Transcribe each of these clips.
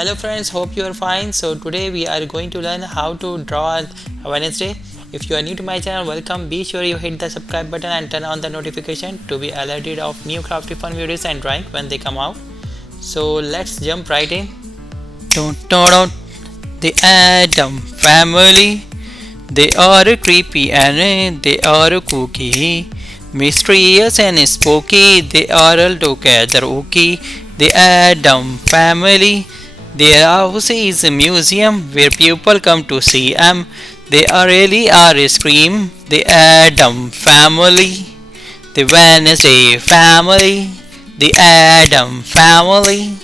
Hello friends, hope you are fine. So today we are going to learn how to draw a Wednesday. If you are new to my channel, welcome. Be sure you hit the subscribe button and turn on the notification to be alerted of new crafty fun videos and drawing when they come out. So let's jump right in. The Addams family. They are creepy and they are kooky, mysterious and spooky. They are all together okay. The Addams family. Their house is a museum where people come to see them. They are really are a scream. The Addams family. The Wednesday family. The Addams family.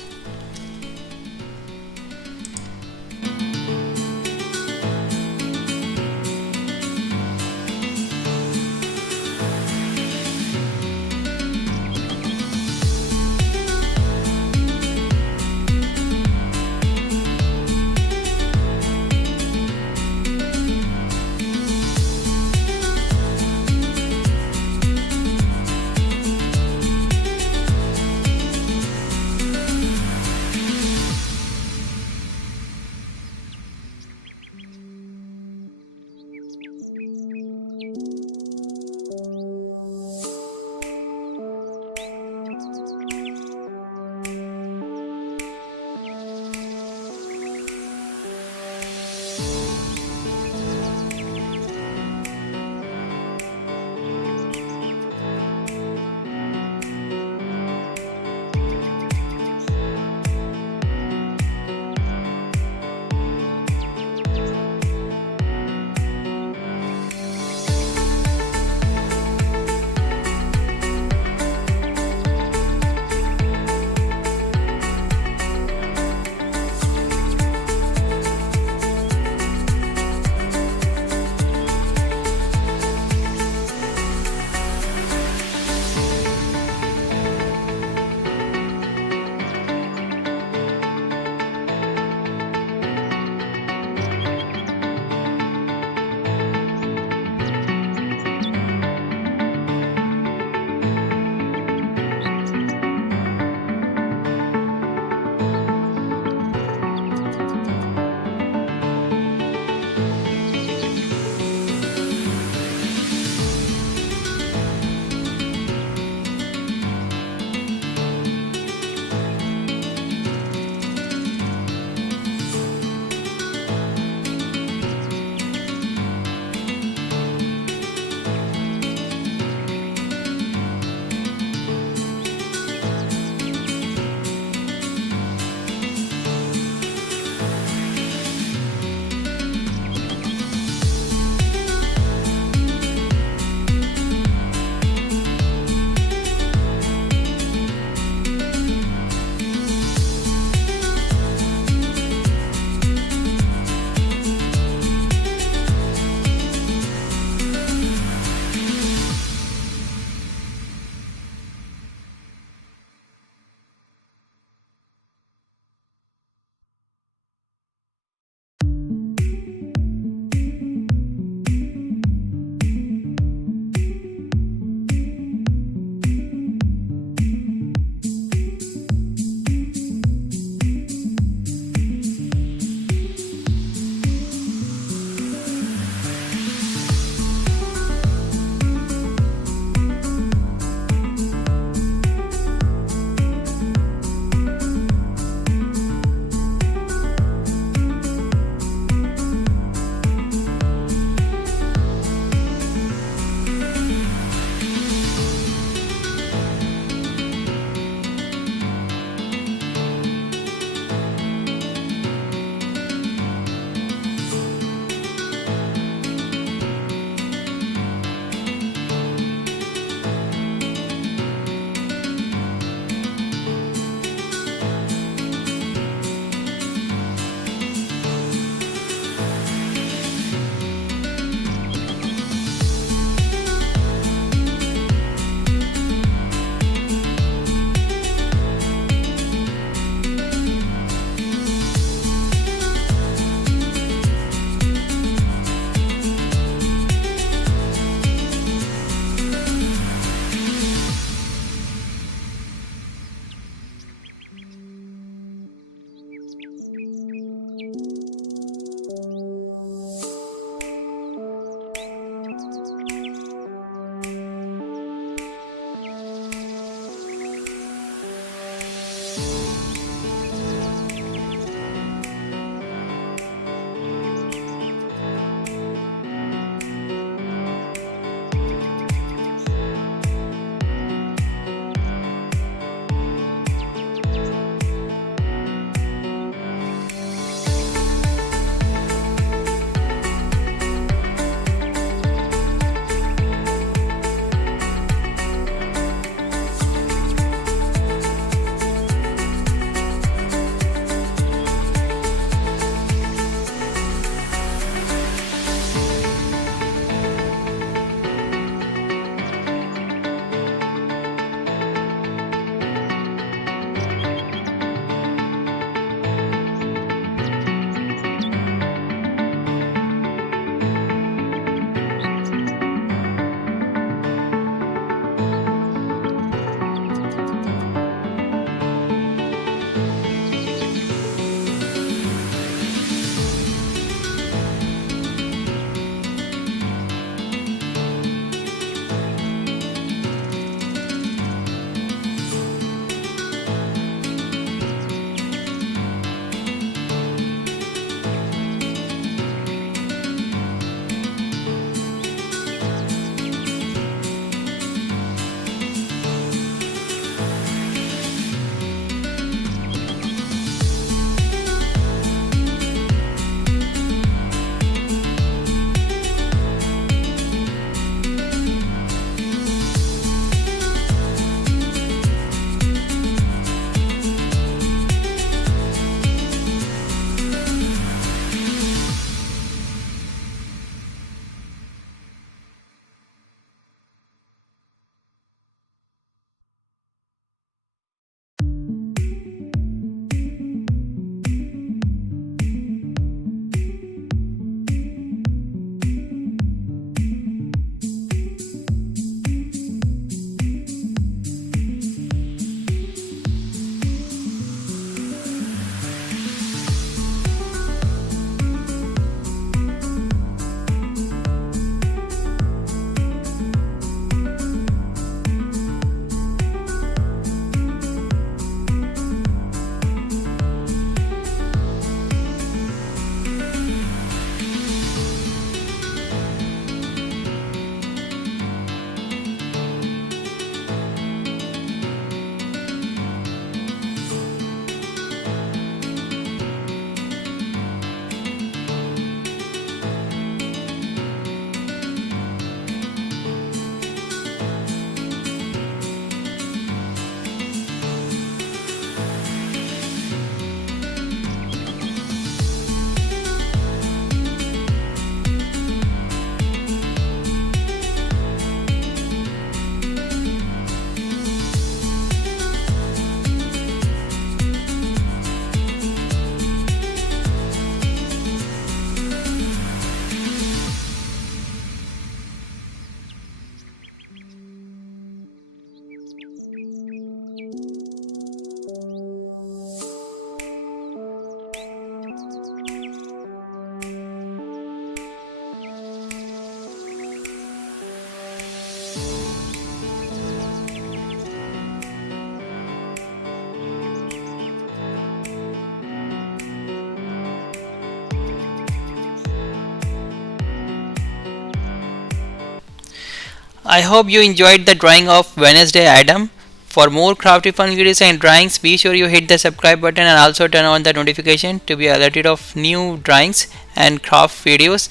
I hope you enjoyed the drawing of Wednesday Adam. For more crafty fun videos and drawings, be sure you hit the subscribe button and also turn on the notification to be alerted of new drawings and craft videos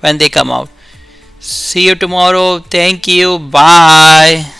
when they come out. See you tomorrow. Thank you. Bye.